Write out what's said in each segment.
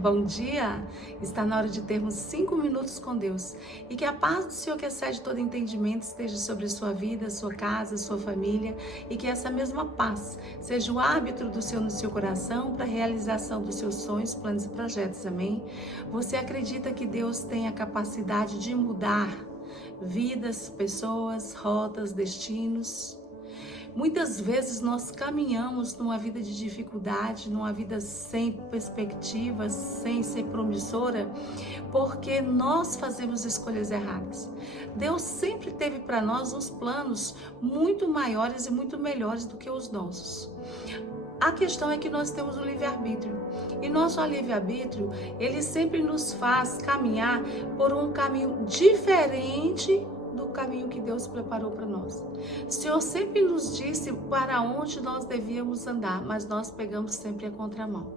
Bom dia! Está na hora de termos 5 minutos com Deus e que a paz do Senhor, que excede todo entendimento, esteja sobre a sua vida, sua casa, sua família, e que essa mesma paz seja o árbitro do Senhor no seu coração para a realização dos seus sonhos, planos e projetos. Amém? Você acredita que Deus tem a capacidade de mudar vidas, pessoas, rotas, destinos? Muitas vezes nós caminhamos numa vida de dificuldade, numa vida sem perspectiva, sem ser promissora, porque nós fazemos escolhas erradas. Deus sempre teve para nós uns planos muito maiores e muito melhores do que os nossos. A questão é que nós temos o livre-arbítrio. E nosso livre-arbítrio, ele sempre nos faz caminhar por um caminho diferente do caminho que Deus preparou para nós. O Senhor sempre nos disse para onde nós devíamos andar, mas nós pegamos sempre a contramão.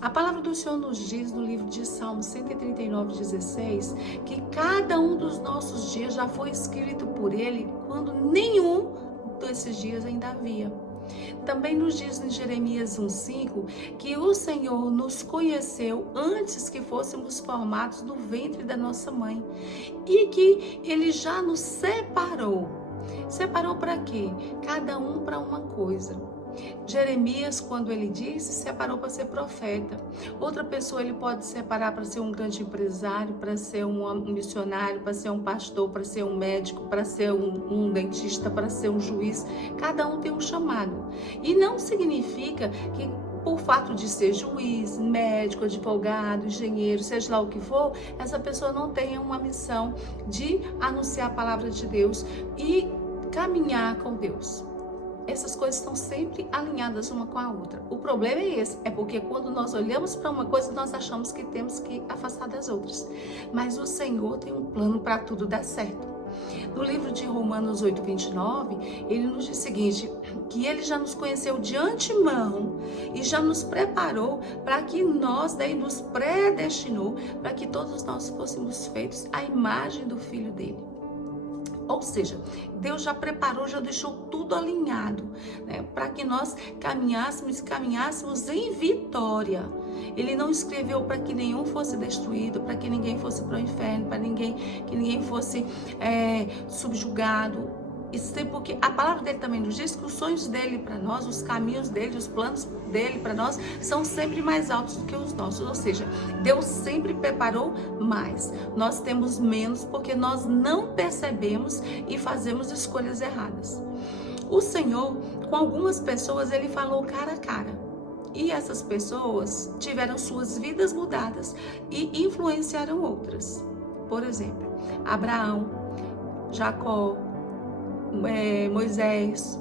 A palavra do Senhor nos diz no livro de Salmos 139:16 que cada um dos nossos dias já foi escrito por Ele quando nenhum desses dias ainda havia. Também nos diz em Jeremias 1:5 que o Senhor nos conheceu antes que fôssemos formados no ventre da nossa mãe e que Ele já nos separou. Separou para quê? Cada um para uma coisa. Jeremias, quando ele disse, separou para ser profeta. Outra pessoa ele pode separar para ser um grande empresário, para ser um missionário, para ser um pastor, para ser um médico, para ser um dentista, para ser um juiz. Cada um tem um chamado. E não significa que por fato de ser juiz, médico, advogado, engenheiro, seja lá o que for, essa pessoa não tenha uma missão de anunciar a palavra de Deus e caminhar com Deus. Essas coisas estão sempre alinhadas uma com a outra. O problema é esse, é porque quando nós olhamos para uma coisa, nós achamos que temos que afastar das outras. Mas o Senhor tem um plano para tudo dar certo. No livro de Romanos 8:29, ele nos diz o seguinte, que ele já nos conheceu de antemão e já nos preparou para que nós, daí nos predestinou, para que todos nós fôssemos feitos à imagem do Filho dele. Ou seja, Deus já preparou, já deixou tudo alinhado, né, para que nós caminhássemos em vitória. Ele não escreveu para que nenhum fosse destruído, para que ninguém fosse para o inferno, para que ninguém fosse subjugado. Isso porque a palavra dele também nos diz que os sonhos dele para nós, os caminhos dele, os planos dele para nós são sempre mais altos do que os nossos. Ou seja, Deus sempre preparou mais. Nós temos menos porque nós não percebemos e fazemos escolhas erradas. O Senhor, com algumas pessoas, ele falou cara a cara. E essas pessoas tiveram suas vidas mudadas e influenciaram outras. Por exemplo, Abraão, Jacó, Moisés,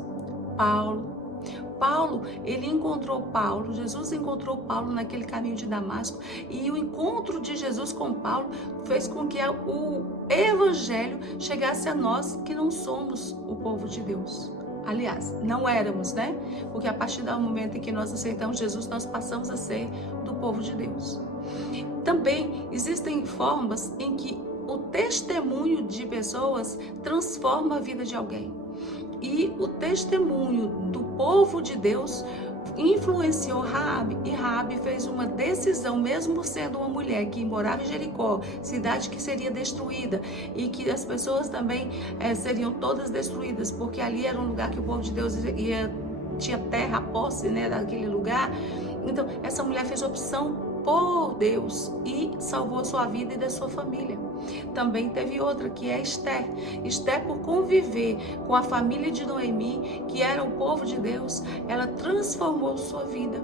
Paulo, ele encontrou Paulo, Jesus encontrou Paulo naquele caminho de Damasco, e o encontro de Jesus com Paulo fez com que o evangelho chegasse a nós que não somos o povo de Deus. Aliás, não éramos, né? Porque a partir do momento em que nós aceitamos Jesus, nós passamos a ser do povo de Deus. Também existem formas em que o testemunho de pessoas transforma a vida de alguém. E o testemunho do povo de Deus influenciou Raabe, e Raabe fez uma decisão, mesmo sendo uma mulher que morava em Jericó, cidade que seria destruída, e que as pessoas também seriam todas destruídas, porque ali era um lugar que o povo de Deus tinha terra, posse, né, daquele lugar. Então, essa mulher fez opção por Deus e salvou a sua vida e da sua família. Também teve outra, que é Esther. Esther, por conviver com a família de Noemi, que era o povo de Deus, ela transformou sua vida.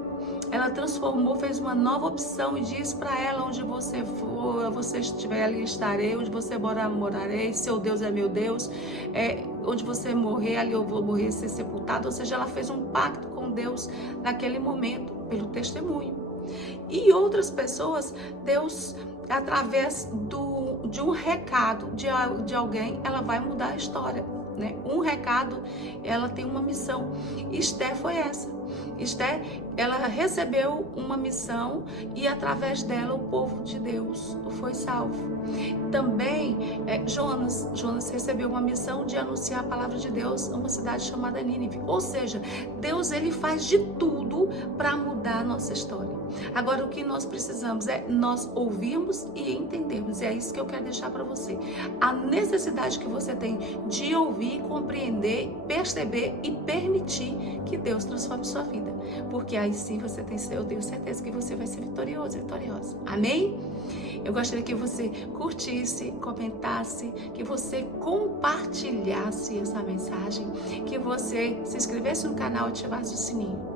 Ela transformou, fez uma nova opção e disse para ela: onde você for, você estiver, ali estarei, onde você morar, morarei, seu Deus é meu Deus, onde você morrer, ali eu vou morrer, ser sepultado. Ou seja, ela fez um pacto com Deus naquele momento, pelo testemunho. E outras pessoas, Deus, através de um recado de alguém, ela vai mudar a história, né? Um recado, ela tem uma missão. Esther foi essa. Esther, ela recebeu uma missão e através dela o povo de Deus foi salvo. Também Jonas recebeu uma missão de anunciar a palavra de Deus numa cidade chamada Nínive. Ou seja, Deus ele faz de tudo para mudar a nossa história. Agora o que nós precisamos é nós ouvirmos e entendermos. E é isso que eu quero deixar para você. A necessidade que você tem de ouvir, compreender, perceber e permitir que Deus transforme sua vida. Porque aí sim você tem, eu tenho certeza que você vai ser vitorioso, vitoriosa. Amém? Eu gostaria que você curtisse, comentasse, que você compartilhasse essa mensagem, que você se inscrevesse no canal e ativasse o sininho.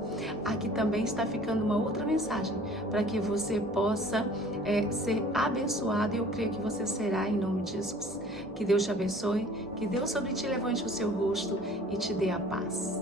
Aqui também está ficando uma outra mensagem para que você possa ser abençoado, e eu creio que você será em nome de Jesus. Que Deus te abençoe, que Deus sobre ti levante o seu rosto e te dê a paz.